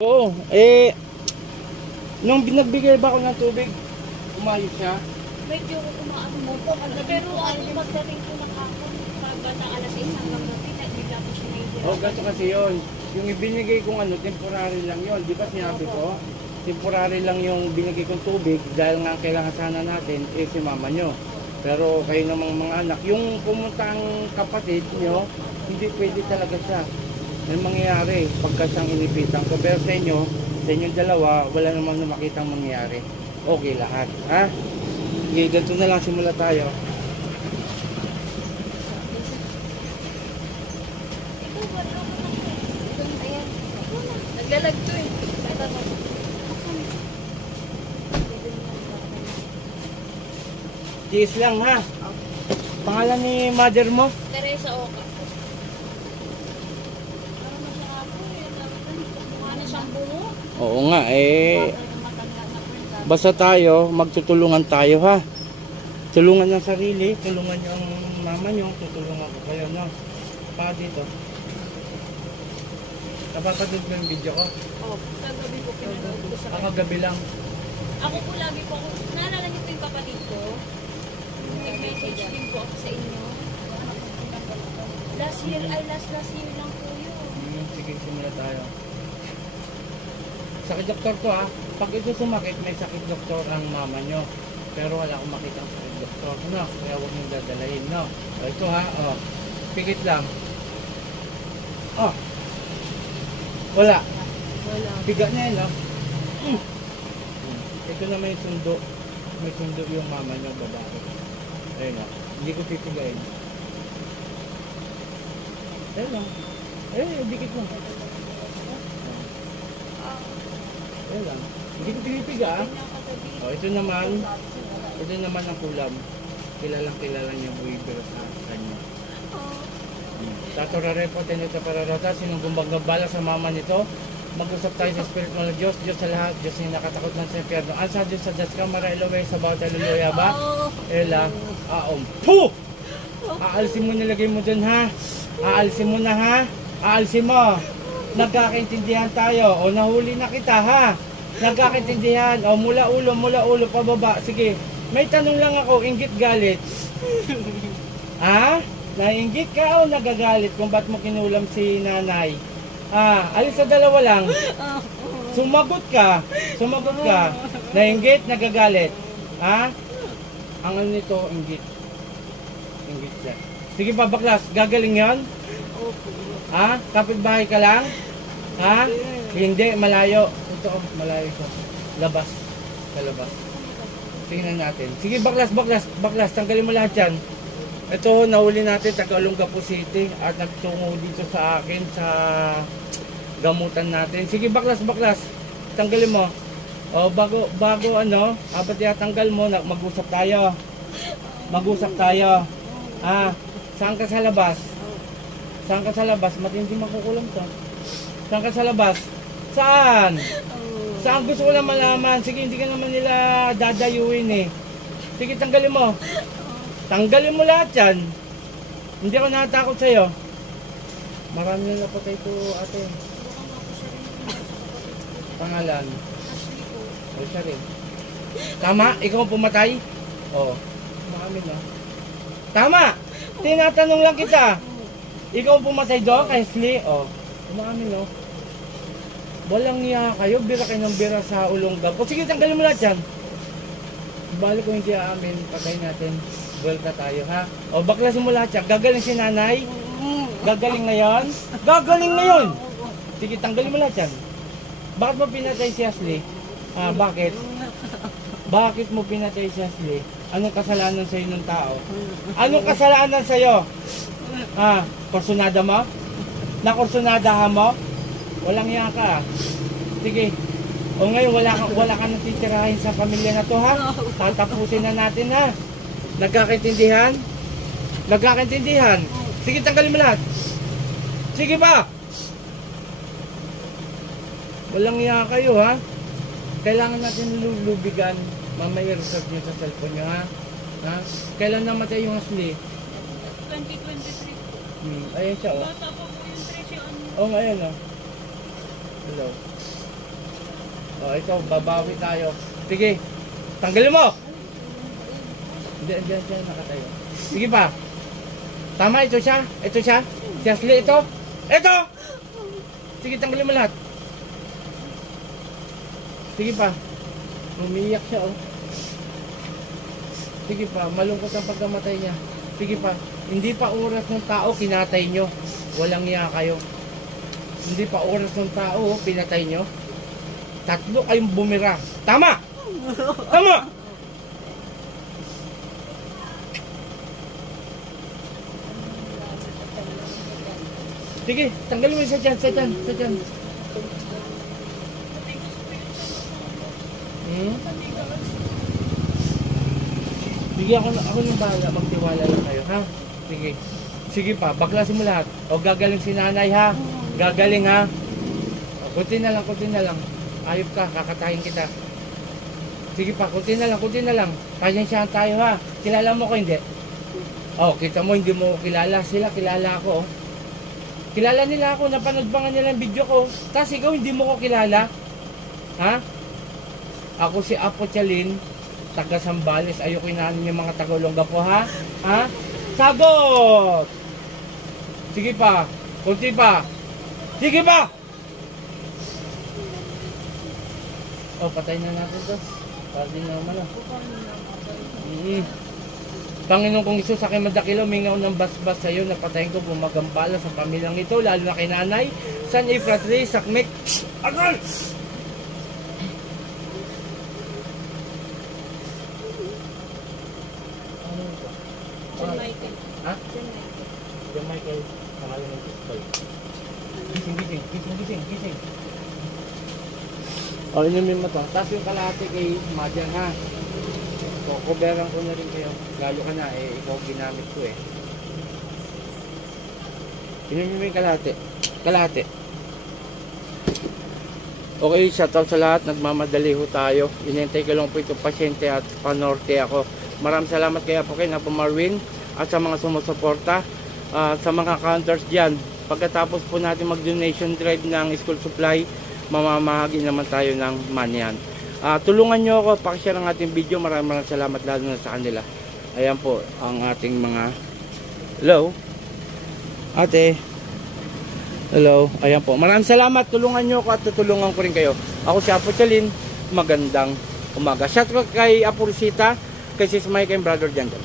Oo, nung binagbigay ba ako ng tubig, umayos siya? Medyo umaano mo po. Pero ano, magdating po ng hapon, pagkata alas 6 hanggang gabi, bigla po siya nahihirap. Oo, ganito kasi yun. Yung ibinigay kong ano, temporary lang yun. Di ba sinabi ko? Temporary lang yung binigay kong tubig dahil nga kailangan sana natin, si mama nyo. Pero kayo namang mga anak, yung pumuntang kapatid nyo, hindi pwede talaga siya. Ano mangyayari pagka siyang inipitan ko? Pero sa inyong dalawa, wala namang makitang mangyayari. Okay lahat, ha? Okay, ganito na lang, simula tayo. Ito, wala ko na po. Ito, ayan. Naglalag to eh. Tiis lang, ha? Pangalan ni mother mo? Teresa Oka. Ano na siya ako eh. Mukha na siyang bungo. Oo nga, Matanda na po yung basta tayo, magtutulungan tayo, ha? Tulungan ng sarili, tulungan yung mama nyo, tutulungan ko kayo, no? Pa dito. Napapagod mo yung video ko? Oh, kagabi po pinanood ko sa Ako gabi lang. Ako po lagi po ako. Naalala niyo po yung kapatid ko? Nag-message din po ako sa inyo. Last year lang po yun. Sige, simula tayo. Sakit doktor to, ha? Pag ito sumakit, may sakit doktor ang mama nyo. Pero wala akong makita ang sakit doktor, no? Kaya huwag nyo dadalahin, no? O, ito, ha? O, pikit lang. O. Wala. Wala. Piga na yan, no? Ito na may sundo. May sundo yung mama nyo, babae. Ayun, no? Hindi ko pipigain. Ayun, no? Ayun, dikit mo. Ayun lang. Hindi ko pinipiga, ah. O, ito naman ang kulam. Kilalang kilala niya buwibiro sa kanya. Tatorare po tayo sa pararata. Sinong gumbang-gambala sa mama nito? Mag-usap tayo sa Spirit ng Diyos. Diyos sa lahat. Diyos yung nakatakot ng sa impyerno. Ansa Diyos sa Diyos ka. Marailowe sa bawat haleluya ba? Ela. Aom. Puh! Aalisin mo, nilagay mo dun, ha? Aalisin mo na, ha? Aalisin mo. Nagkakaintindihan tayo. O, nahuli na kita, ha? Nagkakaintindihan. O, mula ulo, pababa. Sige. May tanong lang ako. Inggit galit. Ha? Nainggit ka o nagagalit kung ba't mo kinulam si nanay? Alis sa dalawa lang. Sumagot ka. Nainggit, nagagalit. Ha? Ang ano nito, inggit. Inggit siya. Sige pa, baklas. Gagaling yon? Ha? Kapitbahay ka lang? Ha? Hindi, malayo. Ito, malayo ito. Labas. Sa labas. Tingnan natin. Sige, baklas. Tanggalin mo lahat yan. Ito, nahuli natin taga Olongapo City at nagtungo dito sa akin sa gamutan natin. Sige, baklas. Tanggalin mo. O, bago ano, apat tanggal mo, mag-usap tayo. Saan ka sa labas? Matindi makukulam to. Saan ka sa labas? Saan? Saan gusto ko lang malaman? Sige, hindi ka naman nila dadayuin eh. Sige, tanggalin mo. Tanggalin mo lahat yan. Hindi ako natatakot sa'yo. Marami na napatay ito, ate. Pangalan? O, siya rin. Tama? Ikaw ang pumatay? Oo. Marami na. Tama! Tinatanong lang kita. Ikaw ang pumatay doon, Kaisley? Oo. Marami, no? Walang niya kayo. Bira kayo ng bira sa Olongapo. Sige, tanggalin mo lahat yan. Balik ko hindi amin. Patay natin. Welta tayo, ha? O, baklasin mo lahat yan. Gagaling si nanay? Gagaling ngayon? Gagaling ngayon! Sige, tanggalin mo lahat yan. Bakit mo pinatay si Ashley? Bakit? Bakit mo pinatay si Ashley? Anong kasalanan sa'yo ng tao? Anong kasalanan sa'yo? Kursunada mo? Nakursunadahan mo? Walang iya ka. Sige. O ngayon, wala ka nang titirahin sa pamilya na to, ha? Tatapusin na natin, ha? Nagkakaintindihan? Sige, tanggalin mo lahat. Sige ba? Walang iya kayo, ha? Kailangan natin lulubigan. Mamaya reserve nyo sa cellphone nyo, ha? Kailan namatay yung Ashley? 2023. Ayan siya, oh. Bata pa po yung 13 ano. Oh, ayan, oh. Hello. O, ito, babawi tayo. Sige, tanggalin mo! Diyan siya nakatayo. Sige pa. Tama, ito siya. Ito siya. Si Ashley, ito. Ito! Sige, tanggalin mo lahat. Sige pa. Umiiyak siya, oh. Sige pa, malungkot ang pagkamatay niya. Sige pa. Hindi pa oras ng tao, kinatay nyo. Walang iya kayo. Hindi pa oras ng tao, pinatay nyo. 3 kayong bumira. Tama! Tama! Sige, tanggalin mo sa dyan, sa dyan, sa dyan. Sige, ako yung bahala, magtiwala lang kayo, ha? Sige. Sige pa, baklasin mo lahat. O gagaling si nanay, ha? Gagaling, ha? O, kunti na lang, kunti na lang. Ayop ka, kakatahin kita. Sige pa, kunti na lang. Pasensyahan tayo, ha? Kilala mo ko, hindi? O, kita mo, hindi mo kilala. Sila, kilala ako, oh. Kilala nila ako, napanood ba nga nila ang video ko? Tapos ikaw, hindi mo ko kilala? Ha? Ako si Apo Chalin, taga Sambales. Ayoko inanin yung mga taga-Olonga po, ha? Ha? Sagot! Sige pa, kunti pa. Sige pa! Oh, patay na natin to. Para din naman, oh. Panginoon kong Isus, sa aking madakilo, mingaw ng basbas sa iyo, napatayin ko, bumagambala sa pamilyang ito, lalo na kay nanay, San Efratri, Sakmek, Agal! John Michael. Ha? John Michael. John Michael, pangalan ng Kristoy. Gising. O, inumin mo to. Tapos yung kalahati kay Madyan, ha? So, kuberan ko na rin kayo. Lalo ka na, ikaw ginamit ko, eh. Inumin mo yung kalahati. Okay, shoutout sa lahat. Nagmamadali ho tayo. Inintay ko lang po ito, pasyente at panorte ako. Maraming salamat kay Apo Ken, Apo Marwin, at sa mga sumusuporta, sa mga counters dyan. Pagkatapos po natin mag-donation drive ng school supply, mamamahagi naman tayo ng manyan. Tulungan nyo ako, pakishare ang ating video. Maraming salamat lalo na sa kanila. Ayan po ang ating mga... Hello? Ate? Hello? Ayan po. Maraming salamat. Tulungan nyo ako at tutulungan ko rin kayo. Ako si Apo Chalin. Magandang umaga. Shout out kay Apo Rosita, kay Sis Mike and Brother Jangal.